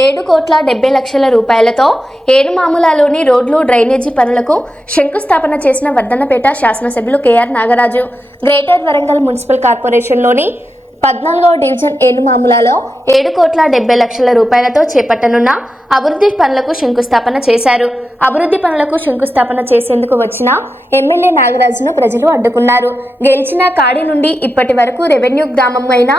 7,70,00,000 ఏనుమాములలోని రోడ్లు డ్రైనేజీ పనులకు శంకుస్థాపన చేసిన వర్ధన్నపేట శాసనసభ్యులు కేఆర్ నాగరాజు. గ్రేటర్ వరంగల్ మున్సిపల్ కార్పొరేషన్లోని 14వ డివిజన్ ఏనుమాములలో 7,70,00,000 చేపట్టనున్న అభివృద్ధి పనులకు శంకుస్థాపన చేశారు. అభివృద్ధి పనులకు శంకుస్థాపన చేసేందుకు వచ్చిన ఎమ్మెల్యే నాగరాజును ప్రజలు అడ్డుకున్నారు. గెలిచిన కాడి నుండి ఇప్పటి వరకు రెవెన్యూ గ్రామం అయిన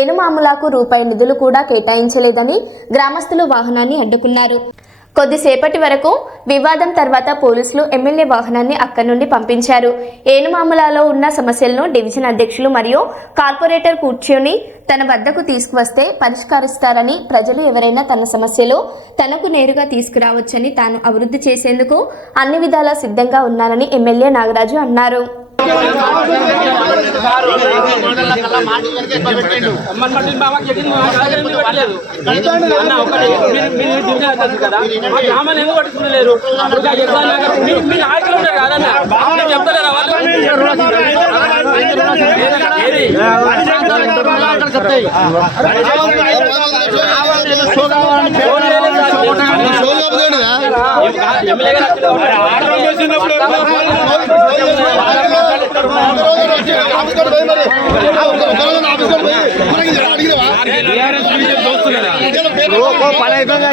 ఏనుమాములకు రూపాయి నిధులు కూడా కేటాయించలేదని గ్రామస్తులు వాహనాన్ని అడ్డుకున్నారు. కొద్దిసేపటి వరకు వివాదం తర్వాత పోలీసులు ఎమ్మెల్యే వాహనాన్ని అక్కడి నుండి పంపించారు. ఏనుమాములలో ఉన్న సమస్యలను డివిజన్ అధ్యక్షులు మరియు కార్పొరేటర్ కూర్చొని తన వద్దకు తీసుకువస్తే పరిష్కరిస్తారని, ప్రజలు ఎవరైనా తన సమస్యలు తనకు నేరుగా తీసుకురావచ్చని, తాను అభివృద్ధి చేసేందుకు అన్ని విధాలా సిద్ధంగా ఉన్నానని ఎమ్మెల్యే నాగరాజు అన్నారు.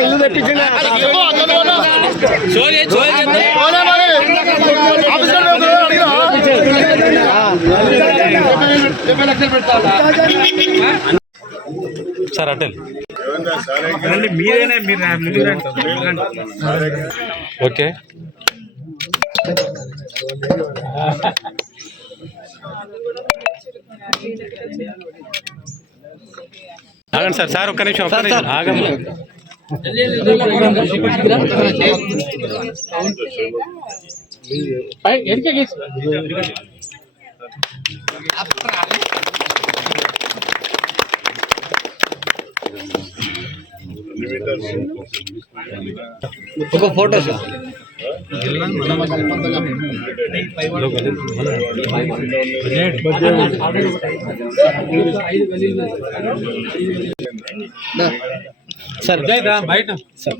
ఇల్లు తెప్పించిన సార్ అటెల్ మీరేనా మీరు ఓకే ఆగండి సార్. సార్ ఒక్క నిమిషం ఆగండి. ఒక ఫోటో సార్. సార్ బయట సార్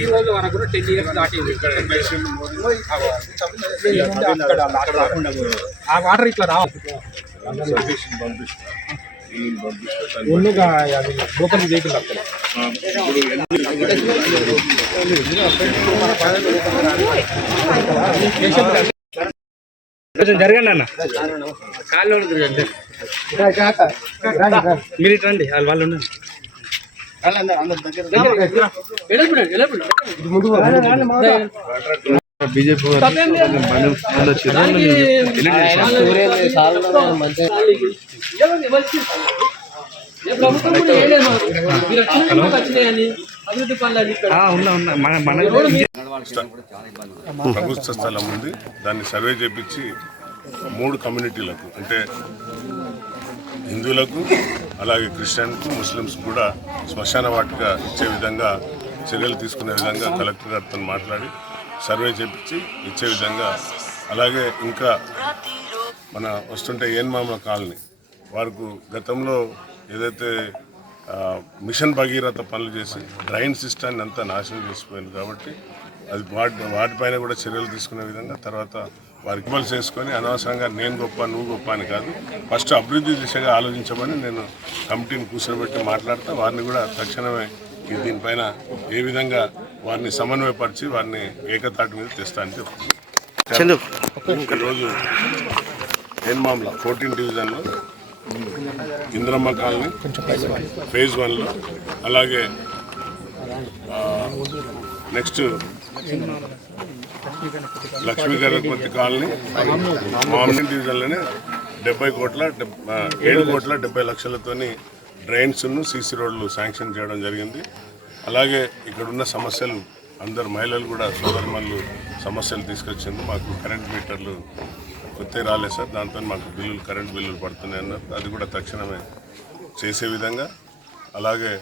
ఈ రోజు వరకు 10 years దాటింది. ఆ వాటర్ ఇట్లా రావాలి. లోపలికి వెహికల్ జరగండి అన్న, కాళ్ళు తిరగండి. మీరు ఇటు రండి, వాళ్ళు ఉండండి. బీజేపీ ప్రభుత్వ స్థలం ఉంది, దాన్ని సర్వే చేపించి 3 కమ్యూనిటీలకు అంటే హిందువులకు, అలాగే క్రిస్టియన్కు, ముస్లిమ్స్ కూడా శ్మశాన వాటిక ఇచ్చే విధంగా చర్యలు తీసుకునే విధంగా కలెక్టర్ గారితో మాట్లాడి సర్వే చేపించి ఇచ్చే విధంగా, అలాగే ఇంకా మన వస్తుంటే ఏన్మామ కాలనీ వారికి గతంలో ఏదైతే మిషన్ భగీరథ పనులు చేసి డ్రైన్ సిస్టాన్ని అంతా నాశనం చేసిపోయింది కాబట్టి అది వాటిపైన కూడా చర్యలు తీసుకునే విధంగా తర్వాత వారికి ఇవ్వాలి చేసుకొని అనవసరంగా నేను గొప్ప నువ్వు గొప్ప అని కాదు, ఫస్ట్ అభివృద్ధి దిశగా ఆలోచించమని నేను కమిటీని కూర్చోబెట్టి మాట్లాడితే వారిని కూడా తక్షణమే దీనిపైన ఏ విధంగా వారిని సమన్వయపరిచి వారిని ఏకతాటి మీద తెస్తా అని చెప్తున్నాను. ఈరోజు ఏన్మామ్ల 14 డివిజన్లో ఇంద్రమ్మ కాలనీ ఫేజ్ 1లో, అలాగే నెక్స్ట్ లక్ష్మీ గణపతి కాలనీ మామూలు డివిజన్లోనే 7,70,00,000తోని డ్రైన్స్ను సీసీ రోడ్లు శాంక్షన్ చేయడం జరిగింది. అలాగే ఇక్కడున్న సమస్యలు అందరు మహిళలు కూడా సోదరుమణులు సమస్యలు తీసుకొచ్చింది. మాకు కరెంట్ మీటర్లు కొత్త రాలేదు సార్, దాంతో మాకు బిల్లులు కరెంట్ బిల్లులు పడుతున్నాయి అన్నారు. అది కూడా తక్షణమే చేసే విధంగా, అలాగే